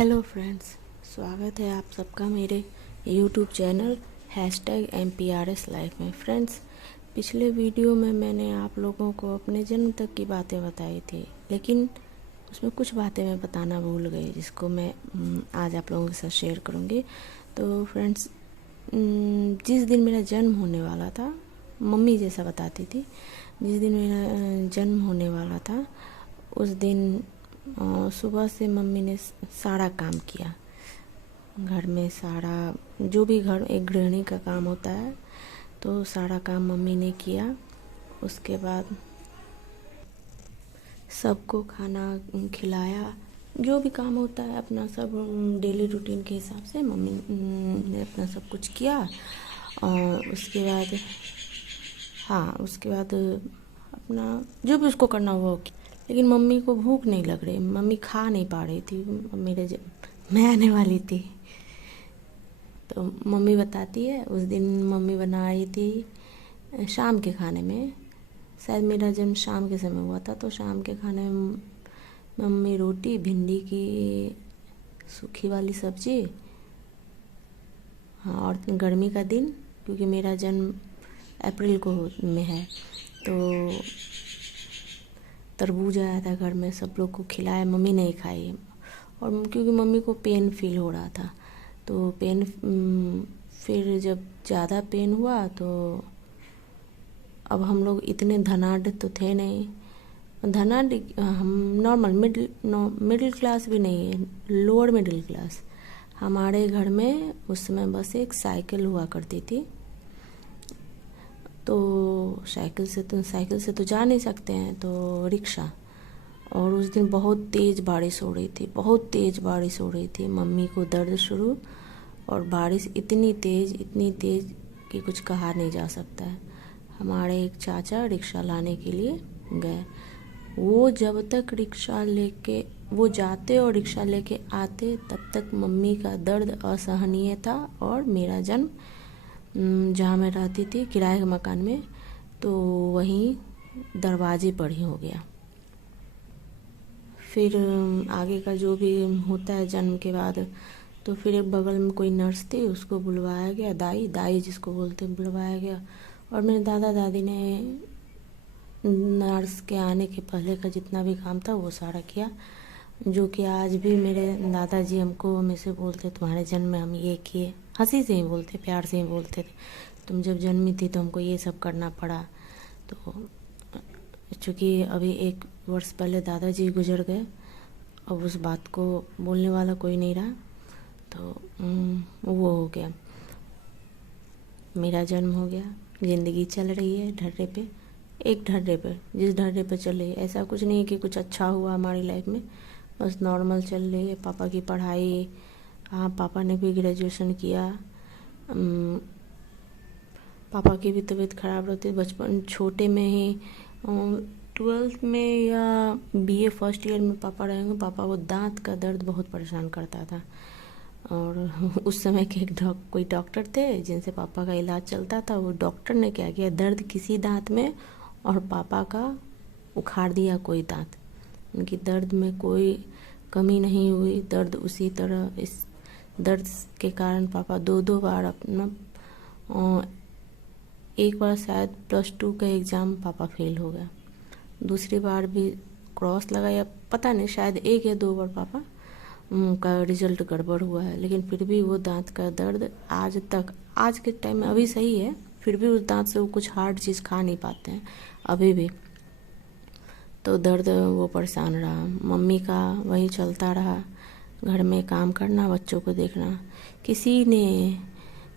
Hello friends, स्वागत है आप सबका मेरे यूट्यूब चैनल #MPRS लाइफ में। फ्रेंड्स, पिछले वीडियो में मैंने आप लोगों को अपने जन्म तक की बातें बताई थी, लेकिन उसमें कुछ बातें मैं बताना भूल गई, जिसको मैं आज आप लोगों के साथ शेयर करूँगी। तो फ्रेंड्स, जिस दिन मेरा जन्म होने वाला था, मम्मी जैसा बताती थी, जिस दिन मेरा जन्म होने वाला था उस दिन सुबह से मम्मी ने सारा काम किया। घर में सारा जो भी घर एक गृहिणी का काम होता है, तो सारा काम मम्मी ने किया। उसके बाद सबको खाना खिलाया, जो भी काम होता है अपना सब डेली रूटीन के हिसाब से मम्मी ने अपना सब कुछ किया। और उसके बाद अपना जो भी उसको करना हुआ किया। लेकिन मम्मी को भूख नहीं लग रही, मम्मी खा नहीं पा रही थी। मैं आने वाली थी, तो मम्मी बताती है उस दिन मम्मी बना रही थी शाम के खाने में। शायद मेरा जन्म शाम के समय हुआ था, तो शाम के खाने में मम्मी रोटी, भिंडी की सूखी वाली सब्जी, हाँ, और गर्मी का दिन क्योंकि मेरा जन्म अप्रैल में है, तो तरबूज आया था घर में, सब लोग को खिलाया, मम्मी नहीं खाई। और क्योंकि मम्मी को पेन फील हो रहा था, तो फिर जब ज़्यादा पेन हुआ तो अब हम लोग इतने धनाढ़ तो थे नहीं, धनाढ़ हम नॉर्मल मिडिल क्लास भी नहीं है, लोअर मिडिल क्लास। हमारे घर में उस समय बस एक साइकिल हुआ करती थी, तो साइकिल से तो जा नहीं सकते हैं, तो रिक्शा। और उस दिन बहुत तेज़ बारिश हो रही थी। मम्मी को दर्द शुरू, और बारिश इतनी तेज़ कि कुछ कहा नहीं जा सकता है। हमारे एक चाचा रिक्शा लाने के लिए गए। वो जब तक रिक्शा लेके वो जाते और रिक्शा लेके आते, तब तक मम्मी का दर्द असहनीय था। और मेरा जन्म जहाँ मैं रहती थी किराए के मकान में, तो वहीं दरवाजे पर ही हो गया। फिर आगे का जो भी होता है जन्म के बाद, तो फिर एक बगल में कोई नर्स थी, उसको बुलवाया गया, दाई जिसको बोलते हैं, बुलवाया गया। और मेरे दादा दादी ने नर्स के आने के पहले का जितना भी काम था वो सारा किया, जो कि आज भी मेरे दादाजी हमको हमेशा बोलते, तुम्हारे जन्म में हम ये किए। हंसी से ही बोलते, प्यार से ही बोलते थे, तुम जब जन्मी थी तो हमको ये सब करना पड़ा। तो चूँकि अभी 1 वर्ष पहले दादाजी गुजर गए, अब उस बात को बोलने वाला कोई नहीं रहा, तो वो हो गया, मेरा जन्म हो गया। ज़िंदगी चल रही है ढर्रे पे, जिस ढर्रे पे चल रही है। ऐसा कुछ नहीं है कि कुछ अच्छा हुआ हमारी लाइफ में, बस नॉर्मल चल रही है। पापा की पढ़ाई, हाँ, पापा ने भी ग्रेजुएशन किया। पापा की भी तबीयत ख़राब रहती, बचपन छोटे में ही 12th में या BA फर्स्ट ईयर में पापा रहेंगे। पापा को दांत का दर्द बहुत परेशान करता था, और उस समय के कोई डॉक्टर थे जिनसे पापा का इलाज चलता था। वो डॉक्टर ने क्या किया, दर्द किसी दांत में और पापा का उखाड़ दिया कोई दांत। उनकी दर्द में कोई कमी नहीं हुई, दर्द उसी तरह। इस दर्द के कारण पापा 2 बार अपना, एक बार शायद +2 का एग्ज़ाम पापा फेल हो गया, दूसरी बार भी क्रॉस लगा या पता नहीं, शायद 1 या 2 बार पापा का रिजल्ट गड़बड़ हुआ है। लेकिन फिर भी वो दांत का दर्द आज के टाइम में अभी सही है, फिर भी उस दांत से वो कुछ हार्ड चीज़ खा नहीं पाते हैं अभी भी, तो दर्द वो परेशान रहा। मम्मी का वही चलता रहा, घर में काम करना, बच्चों को देखना।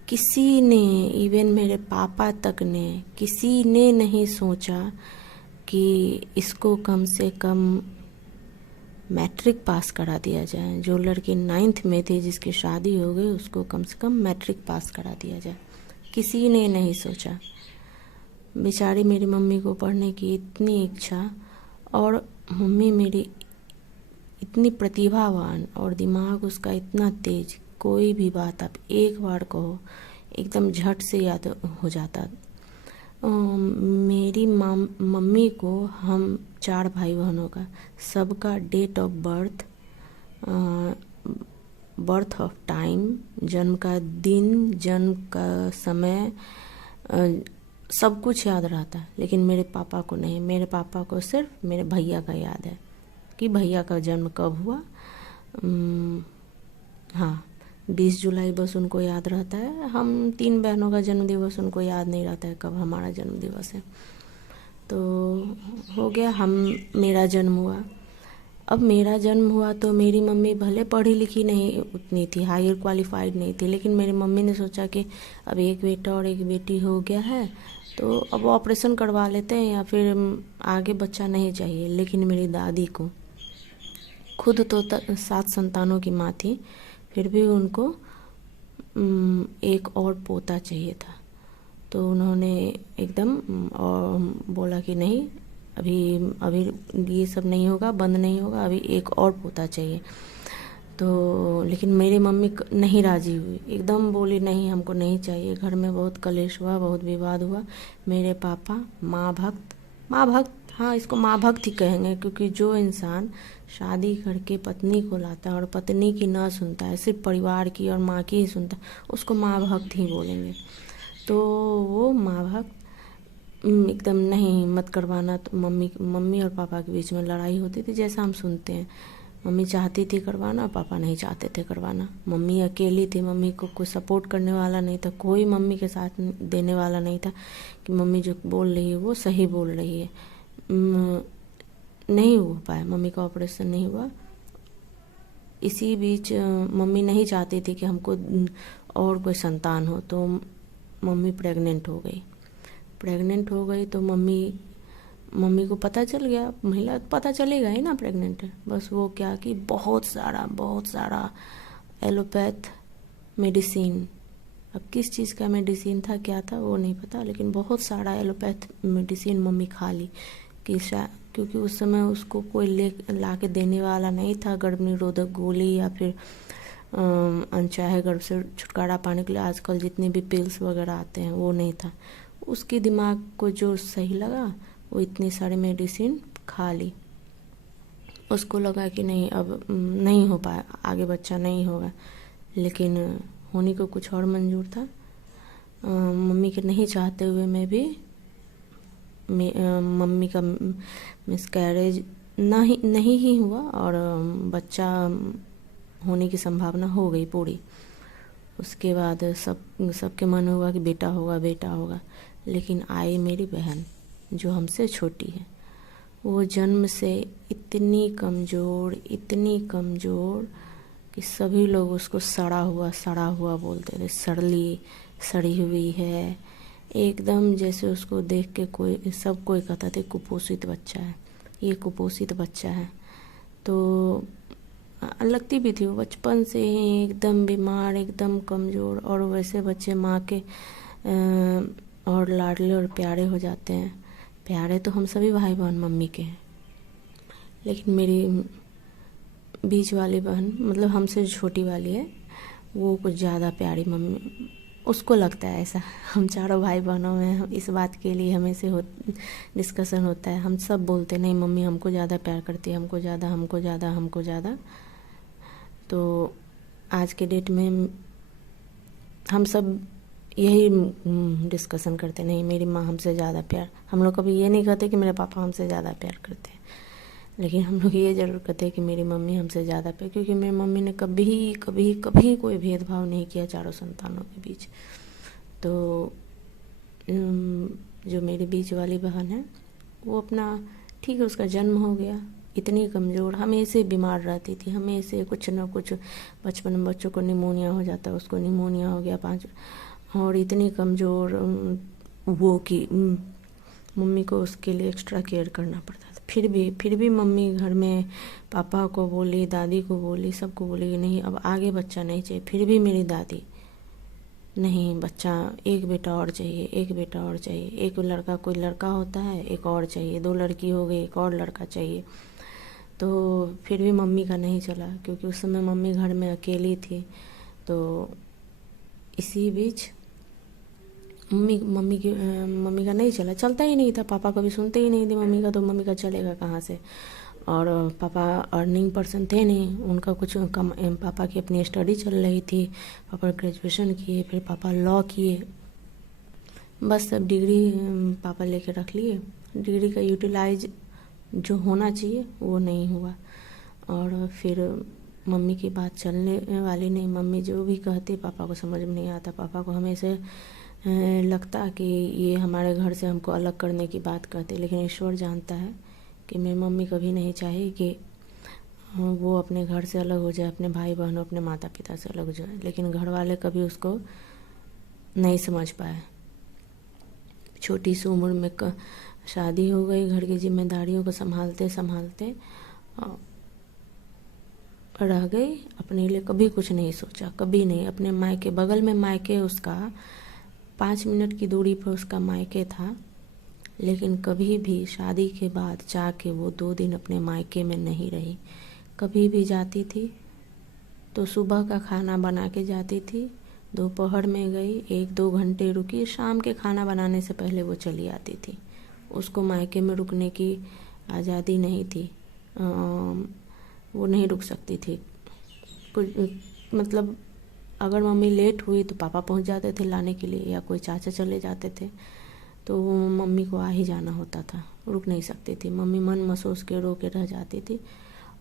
किसी ने इवन मेरे पापा तक ने, किसी ने नहीं सोचा कि इसको कम से कम मैट्रिक पास करा दिया जाए। जो लड़की 9th में थी, जिसकी शादी हो गई, उसको कम से कम मैट्रिक पास करा दिया जाए। किसी ने नहीं सोचा। बेचारी मेरी मम्मी को पढ़ने की इतनी इच्छा, और मम्मी मेरी इतनी प्रतिभावान और दिमाग उसका इतना तेज, कोई भी बात आप एक बार कहो एकदम झट से याद हो जाता। मेरी मम्मी को हम 4 भाई बहनों का सबका date of birth birth of time, जन्म का दिन, जन्म का समय, सब कुछ याद रहता है, लेकिन मेरे पापा को नहीं। मेरे पापा को सिर्फ मेरे भैया का याद है कि भैया का जन्म कब हुआ। हाँ, 20 जुलाई बस उनको याद रहता है। हम 3 बहनों का जन्म दिवस उनको याद नहीं रहता है कब हमारा जन्म दिवस है। तो हो गया, मेरा जन्म हुआ। अब मेरा जन्म हुआ तो मेरी मम्मी भले पढ़ी लिखी नहीं उतनी थी, हायर क्वालिफाइड नहीं थी, लेकिन मेरी मम्मी ने सोचा कि अब एक बेटा और एक बेटी हो गया है तो अब ऑपरेशन करवा लेते हैं या फिर आगे बच्चा नहीं चाहिए। लेकिन मेरी दादी को, खुद तो 7 संतानों की माँ थी, फिर भी उनको एक और पोता चाहिए था। तो उन्होंने एकदम और बोला कि नहीं, अभी ये सब नहीं होगा, बंद नहीं होगा, अभी एक और पोता चाहिए। तो लेकिन मेरी मम्मी नहीं राज़ी हुई, एकदम बोली नहीं, हमको नहीं चाहिए। घर में बहुत कलेश हुआ, बहुत विवाद हुआ। मेरे पापा माँ भक्त, हाँ इसको माँ भक्त ही कहेंगे, क्योंकि जो इंसान शादी करके पत्नी को लाता है और पत्नी की ना सुनता है, सिर्फ परिवार की और माँ की ही सुनता है, उसको माँ भक्त ही बोलेंगे। तो वो माँ भक्त एकदम नहीं, मत करवाना। तो मम्मी और पापा के बीच में लड़ाई होती थी, जैसा हम सुनते हैं। मम्मी चाहती थी करवाना, पापा नहीं चाहते थे करवाना। मम्मी अकेली थी, मम्मी को कोई सपोर्ट करने वाला नहीं था, कोई मम्मी के साथ देने वाला नहीं था कि मम्मी जो बोल रही है वो सही बोल रही है। नहीं हो पाया, मम्मी का ऑपरेशन नहीं हुआ। इसी बीच मम्मी नहीं चाहती थी कि हमको और कोई संतान हो, तो मम्मी प्रेग्नेंट हो गई। तो मम्मी को पता चल गया, महिला पता चलेगा ही ना प्रेग्नेंट है। बस वो क्या कि बहुत सारा एलोपैथ मेडिसिन, अब किस चीज़ का मेडिसिन था, क्या था वो नहीं पता, लेकिन बहुत सारा एलोपैथ मेडिसिन मम्मी खा ली क्योंकि उस समय उसको कोई ला के देने वाला नहीं था। गर्भ निरोधक गोली या फिर अनचाहे गर्भ से छुटकारा पाने के लिए आजकल जितने भी पिल्स वगैरह आते हैं वो नहीं था। उसके दिमाग को जो सही लगा वो इतनी सारी मेडिसिन खा ली। उसको लगा कि नहीं, अब नहीं हो पाया, आगे बच्चा नहीं होगा। लेकिन होने को कुछ और मंजूर था। मम्मी के नहीं चाहते हुए में भी मम्मी का मिसकैरेज नहीं ही हुआ और बच्चा होने की संभावना हो गई पूरी। उसके बाद सबके मन हुआ कि बेटा होगा। लेकिन आई मेरी बहन जो हमसे छोटी है, वो जन्म से इतनी कमज़ोर कि सभी लोग उसको सड़ा हुआ बोलते थे। सड़ी हुई है एकदम, जैसे उसको देख के कोई कहता थे कुपोषित बच्चा है, ये कुपोषित बच्चा है। तो लगती भी थी वो बचपन से ही एकदम बीमार, एकदम कमज़ोर। और वैसे बच्चे माँ के और लाडले और प्यारे हो जाते हैं। प्यारे तो हम सभी भाई बहन मम्मी के हैं, लेकिन मेरी बीच वाली बहन, मतलब हमसे छोटी वाली है, वो कुछ ज़्यादा प्यारी मम्मी, उसको लगता है ऐसा। हम चारों भाई बहनों में हम इस बात के लिए हमें से डिस्कशन होता है। हम सब बोलते नहीं, मम्मी हमको ज़्यादा प्यार करती है, हमको ज़्यादा। तो आज के डेट में हम सब यही डिस्कशन करते, नहीं मेरी माँ हमसे ज़्यादा प्यार। हम लोग कभी ये नहीं कहते कि मेरे पापा हमसे ज़्यादा प्यार करते हैं, लेकिन हम लोग ये ज़रूर कहते हैं कि मेरी मम्मी हमसे ज़्यादा प्यार, क्योंकि मेरी मम्मी ने कभी कोई भेदभाव नहीं किया चारों संतानों के बीच। तो जो मेरी बीच वाली बहन है वो अपना ठीक है, उसका जन्म हो गया, इतनी कमज़ोर, हमेशा बीमार रहती थी, हमेशा कुछ न कुछ। बचपन में बच्चों को निमोनिया हो जाता है, उसको निमोनिया हो गया 5, और इतनी कमज़ोर वो कि मम्मी को उसके लिए एक्स्ट्रा केयर करना पड़ता था। फिर भी मम्मी घर में पापा को बोली, दादी को बोली, सबको बोली कि नहीं अब आगे बच्चा नहीं चाहिए। फिर भी मेरी दादी नहीं, बच्चा एक बेटा और चाहिए। एक लड़का, कोई लड़का होता है एक और चाहिए, 2 लड़की हो गई एक और लड़का चाहिए। तो फिर भी मम्मी का नहीं चला, क्योंकि उस समय मम्मी घर में अकेली थी। तो इसी बीच मम्मी का नहीं चलता ही नहीं था। पापा कभी सुनते ही नहीं थे मम्मी का, तो मम्मी का चलेगा कहाँ से। और पापा अर्निंग पर्सन थे नहीं, उनका कुछ कम, पापा की अपनी स्टडी चल रही थी, पापा ग्रेजुएशन किए, फिर पापा लॉ किए, बस सब डिग्री पापा लेके रख लिए। डिग्री का यूटिलाइज जो होना चाहिए वो नहीं हुआ। और फिर मम्मी की बात चलने वाली नहीं, मम्मी जो भी कहती पापा को समझ में नहीं आता। पापा को हमेशा लगता कि ये हमारे घर से हमको अलग करने की बात करते, लेकिन ईश्वर जानता है कि मेरी मम्मी कभी नहीं चाही कि वो अपने घर से अलग हो जाए, अपने भाई बहनों, अपने माता पिता से अलग हो जाए, लेकिन घर वाले कभी उसको नहीं समझ पाए। छोटी सी उम्र में शादी हो गई, घर की जिम्मेदारियों को संभालते संभालते रह गई, अपने लिए कभी कुछ नहीं सोचा, कभी नहीं। अपने मायके, बगल में मायके उसका 5 मिनट की दूरी पर उसका मायके था, लेकिन कभी भी शादी के बाद जाके वो 2 दिन अपने मायके में नहीं रही। कभी भी जाती थी तो सुबह का खाना बना के जाती थी, दोपहर में गई, 1-2 घंटे रुकी, शाम के खाना बनाने से पहले वो चली आती थी। उसको मायके में रुकने की आज़ादी नहीं थी, वो नहीं रुक सकती थी। कुछ मतलब अगर मम्मी लेट हुई तो पापा पहुंच जाते थे लाने के लिए, या कोई चाचा चले जाते थे, तो मम्मी को आ ही जाना होता था, रुक नहीं सकती थी। मम्मी मन महसूस के रो के रह जाती थी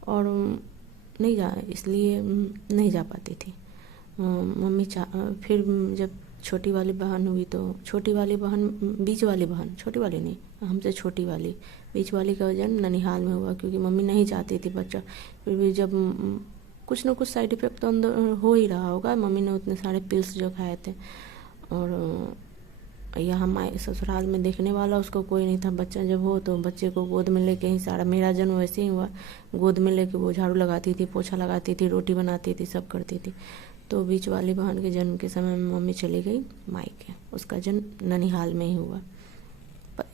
और इसलिए नहीं जा पाती थी मम्मी। फिर जब छोटी वाली बहन हुई तो छोटी वाली बहन, बीच वाली बहन, छोटी वाली नहीं, हमसे छोटी वाली, बीच वाली का जन्म ननिहाल में हुआ, क्योंकि मम्मी नहीं चाहती थी बच्चा। फिर भी जब कुछ ना कुछ साइड इफ़ेक्ट तो अंदर हो ही रहा होगा, मम्मी ने उतने सारे पिल्स जो खाए थे। और यहाँ हमारे ससुराल में देखने वाला उसको कोई नहीं था। बच्चा जब हो तो बच्चे को गोद में लेके ही सारा, मेरा जन्म वैसे ही हुआ, गोद में लेके वो झाड़ू लगाती थी, पोछा लगाती थी, रोटी बनाती थी, सब करती थी। तो बीच वाली बहन के जन्म के समय में मम्मी चली गई मायके, उसका जन्म ननिहाल में ही हुआ।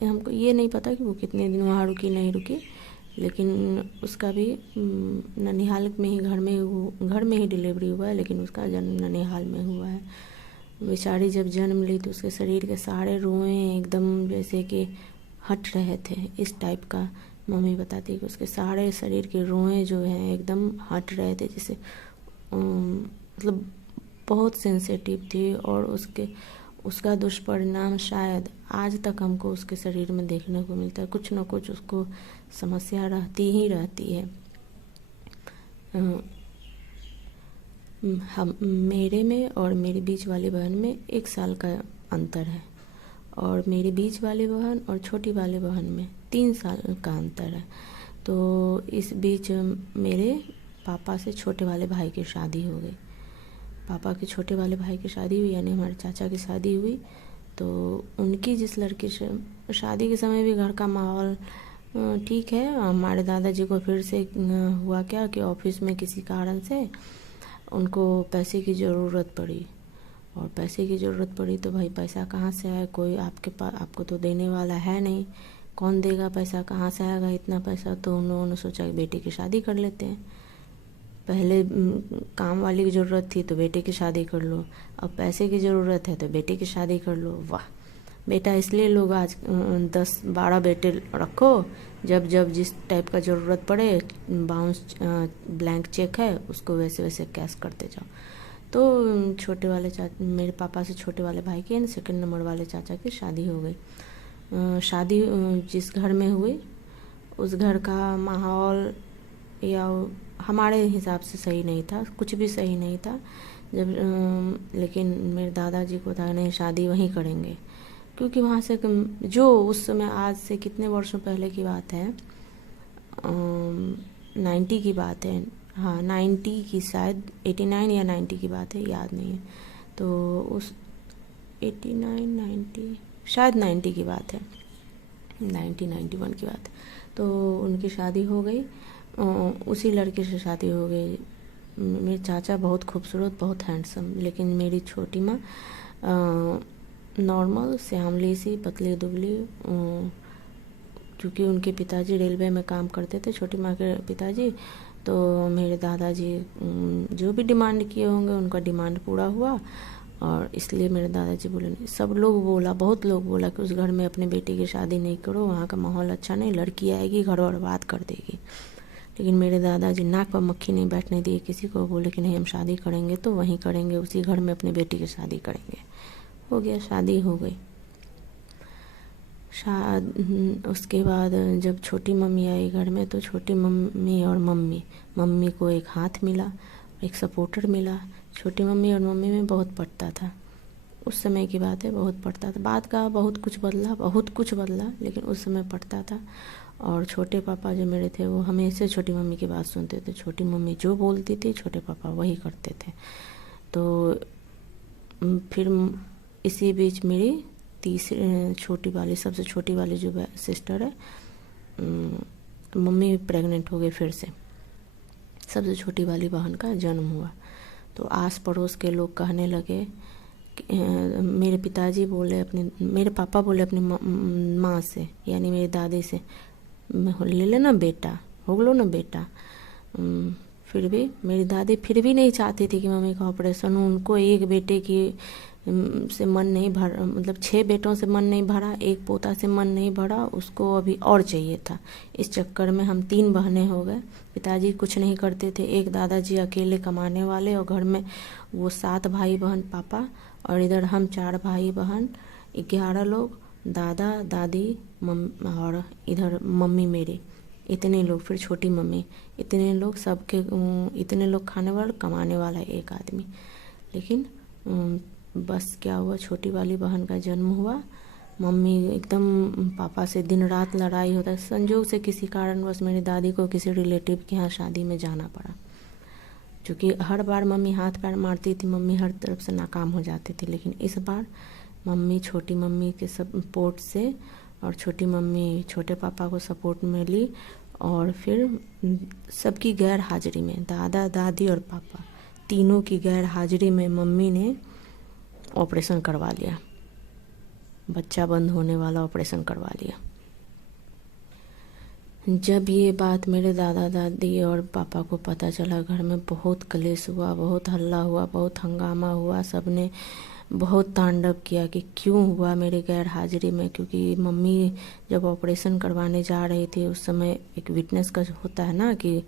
हमको ये नहीं पता कि वो कितने दिन वहाँ रुकी नहीं रुकी, लेकिन उसका भी ननिहाल में ही, घर में ही डिलीवरी हुआ है, लेकिन उसका जन्म ननिहाल में हुआ है। बेचारी जब जन्म ली तो उसके शरीर के सारे रोए एकदम जैसे कि हट रहे थे, इस टाइप का मम्मी बताती है कि उसके सारे शरीर के रोए जो हैं एकदम हट रहे थे, जैसे मतलब बहुत सेंसिटिव थी। और उसका दुष्परिणाम शायद आज तक हमको उसके शरीर में देखने को मिलता है, कुछ न कुछ उसको समस्या रहती ही रहती है। हम, मेरे में और मेरी बीच वाली बहन में 1 साल का अंतर है, और मेरी बीच वाली बहन और छोटी वाली बहन में 3 साल का अंतर है। तो इस बीच मेरे पापा से छोटे वाले भाई की शादी हो गई। पापा के छोटे वाले भाई की शादी हुई, यानी हमारे चाचा की शादी हुई। तो उनकी जिस लड़की से शादी के समय भी घर का माहौल ठीक है। हमारे दादाजी को फिर से हुआ क्या कि ऑफिस में किसी कारण से उनको पैसे की ज़रूरत पड़ी, और पैसे की ज़रूरत पड़ी तो भाई पैसा कहाँ से आए, कोई आपके पास, आपको तो देने वाला है नहीं, कौन देगा पैसा, कहाँ से आएगा इतना पैसा। तो उन लोगों ने सोचा कि बेटी की शादी कर लेते हैं। पहले काम वाली की ज़रूरत थी तो बेटे की शादी कर लो, अब पैसे की ज़रूरत है तो बेटे की शादी कर लो। वाह बेटा, इसलिए लोग आज 10-12 बेटे रखो, जब जब जिस टाइप का ज़रूरत पड़े, बाउंस ब्लैंक चेक है उसको वैसे वैसे कैश करते जाओ। तो छोटे वाले मेरे पापा से छोटे वाले भाई की, सेकंड नंबर वाले चाचा की शादी हो गई। शादी जिस घर में हुई उस घर का माहौल या हमारे हिसाब से सही नहीं था, कुछ भी सही नहीं था। लेकिन मेरे दादाजी को था नहीं, शादी वहीं करेंगे, क्योंकि वहाँ से जो उस समय, आज से कितने वर्षों पहले की बात है, 90 की बात है, हाँ 90 की, शायद 89 या 90 की बात है, याद नहीं है। तो उस 89-90 शायद 90 की बात है, 91 की बात है। तो उनकी शादी हो गई, उसी लड़के से शादी हो गई। मेरे चाचा बहुत खूबसूरत, बहुत हैंडसम, लेकिन मेरी छोटी माँ नॉर्मल श्यामली सी, पतली दुबली। क्योंकि उनके पिताजी रेलवे में काम करते थे, छोटी माँ के पिताजी, तो मेरे दादाजी जो भी डिमांड किए होंगे उनका डिमांड पूरा हुआ, और इसलिए मेरे दादाजी बोले नहीं। सब लोग बोला, बहुत लोग बोला कि उस घर में अपने बेटी की शादी नहीं करो, वहाँ का माहौल अच्छा नहीं, लड़की आएगी घर बर्बाद कर देगी। लेकिन मेरे दादाजी नाक पर मक्खी नहीं बैठने दिए किसी को। बोले कि नहीं, हम शादी करेंगे तो वहीं करेंगे, उसी घर में अपनी बेटी की शादी करेंगे। हो गया, शादी हो गई। उसके बाद जब छोटी मम्मी आई घर में तो छोटी मम्मी और मम्मी को एक हाथ मिला, एक सपोर्टर मिला। छोटी मम्मी और मम्मी में बहुत पड़ता था, उस समय की बात है, बहुत पड़ता था। बात का बहुत कुछ बदला, लेकिन उस समय पड़ता था। और छोटे पापा जो मेरे थे वो हमेशा छोटी मम्मी की बात सुनते थे। छोटी मम्मी जो बोलती थी छोटे पापा वही करते थे। तो फिर इसी बीच मेरी तीसरी छोटी वाली, सबसे छोटी वाली जो सिस्टर है, मम्मी प्रेग्नेंट हो गई फिर से। सबसे छोटी वाली बहन का जन्म हुआ तो आस पड़ोस के लोग कहने लगे, मेरे पापा बोले अपनी माँ से, यानी मेरी दादी से, ले लेना बेटा, हो लो ना बेटा। फिर भी मेरी दादी फिर भी नहीं चाहती थी कि मम्मी का ऑपरेशन हो। उनको एक बेटे की से मन नहीं भरा, मतलब 6 बेटों से मन नहीं भरा, एक पोता से मन नहीं भरा, उसको अभी और चाहिए था। इस चक्कर में हम 3 बहनें हो गए। पिताजी कुछ नहीं करते थे, एक दादाजी अकेले कमाने वाले, और घर में वो 7 भाई बहन पापा, और इधर हम 4 भाई बहन, 11 लोग, दादा दादी और इधर मम्मी मेरी, इतने लोग। फिर छोटी मम्मी, इतने लोग, सबके इतने लोग खाने वाले, कमाने वाला एक आदमी। लेकिन बस क्या हुआ, छोटी वाली बहन का जन्म हुआ। मम्मी एकदम पापा से दिन रात लड़ाई होता है। संजोग से किसी कारणवश मेरी दादी को किसी रिलेटिव के यहाँ शादी में जाना पड़ा। क्योंकि हर बार मम्मी हाथ पैर मारती थी, मम्मी हर तरफ से नाकाम हो जाती थी, लेकिन इस बार मम्मी छोटी मम्मी के सपोर्ट से, और छोटी मम्मी छोटे पापा को सपोर्ट में ली, और फिर सबकी गैर हाजिरी में, दादा दादी और पापा तीनों की गैर हाजिरी में मम्मी ने ऑपरेशन करवा लिया, बच्चा बंद होने वाला ऑपरेशन करवा लिया। जब ये बात मेरे दादा दादी और पापा को पता चला, घर में बहुत कलेश हुआ, बहुत हल्ला हुआ, बहुत हंगामा हुआ। सबने बहुत तांडव किया कि क्यों हुआ मेरे गैर हाजिरी में। क्योंकि मम्मी जब ऑपरेशन करवाने जा रही थी उस समय एक विटनेस का होता है ना, कि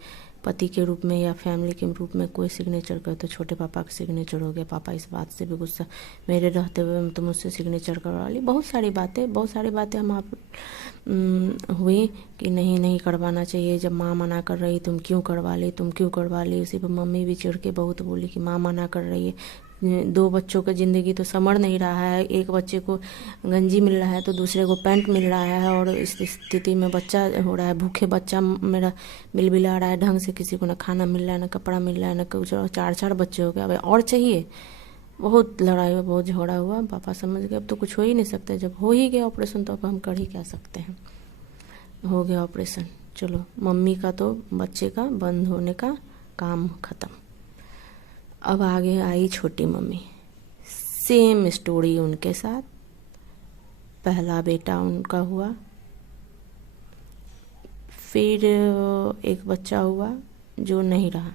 पति के रूप में या फैमिली के रूप में कोई सिग्नेचर कर, तो छोटे पापा का सिग्नेचर हो गया। पापा इस बात से भी गुस्सा, मेरे रहते हुए तो मुझसे सिग्नेचर करवा ली। बहुत सारी बातें हम आप हुई कि नहीं करवाना चाहिए। जब माँ मना कर रही, तुम क्यों करवा ली। उसी पर मम्मी भी चिढ़ के बहुत बोली कि माँ मना कर रही है, 2 बच्चों का ज़िंदगी तो संवर नहीं रहा है, एक बच्चे को गंजी मिल रहा है तो दूसरे को पैंट मिल रहा है, और इस स्थिति में बच्चा हो रहा है, भूखे बच्चा मेरा बिलबिला रहा है, ढंग से किसी को ना खाना मिल रहा है, ना कपड़ा मिल रहा है, ना कुछ। 4 बच्चे हो गए, अब और चाहिए। बहुत लड़ाई हुआ, बहुत झगड़ा हुआ। पापा समझ गए अब तो कुछ हो ही नहीं सकता, जब हो ही गया ऑपरेशन तो अब हम कर ही क्या सकते हैं। हो गया ऑपरेशन, चलो मम्मी का तो बच्चे का बंद होने का काम ख़त्म। अब आगे आई छोटी मम्मी, सेम स्टोरी उनके साथ। पहला बेटा उनका हुआ, फिर एक बच्चा हुआ जो नहीं रहा,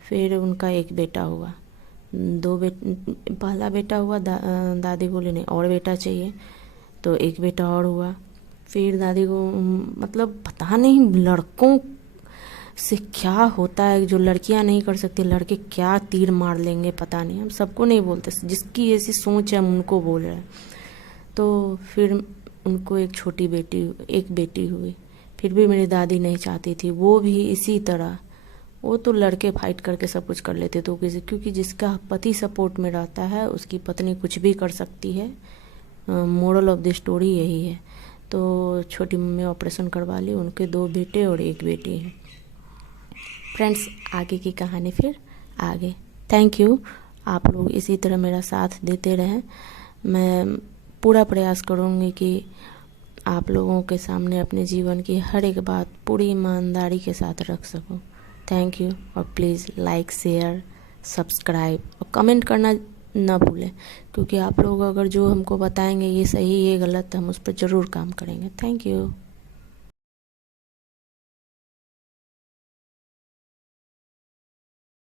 फिर उनका एक बेटा हुआ, पहला बेटा हुआ, दादी बोली नहीं और बेटा चाहिए, तो एक बेटा और हुआ। फिर दादी को मतलब पता नहीं लड़कों से क्या होता है जो लड़कियां नहीं कर सकती, लड़के क्या तीर मार लेंगे पता नहीं। हम सबको नहीं बोलते, जिसकी ऐसी सोच है हम उनको बोल रहे हैं। तो फिर उनको एक बेटी हुई। फिर भी मेरी दादी नहीं चाहती थी, वो भी इसी तरह। वो तो लड़के फाइट करके सब कुछ कर लेते, तो क्योंकि जिसका पति सपोर्ट में रहता है उसकी पत्नी कुछ भी कर सकती है। मोरल ऑफ द स्टोरी यही है। तो छोटी मम्मी ऑपरेशन करवा ली, उनके 2 बेटे और एक बेटी है। फ्रेंड्स, आगे की कहानी फिर आगे। थैंक यू, आप लोग इसी तरह मेरा साथ देते रहें। मैं पूरा प्रयास करूँगी कि आप लोगों के सामने अपने जीवन की हर एक बात पूरी ईमानदारी के साथ रख सकूं। थैंक यू, और प्लीज़ लाइक, शेयर, सब्सक्राइब और कमेंट करना ना भूलें, क्योंकि आप लोग अगर जो हमको बताएंगे ये सही ये गलत, हम उस पर ज़रूर काम करेंगे। Thank you.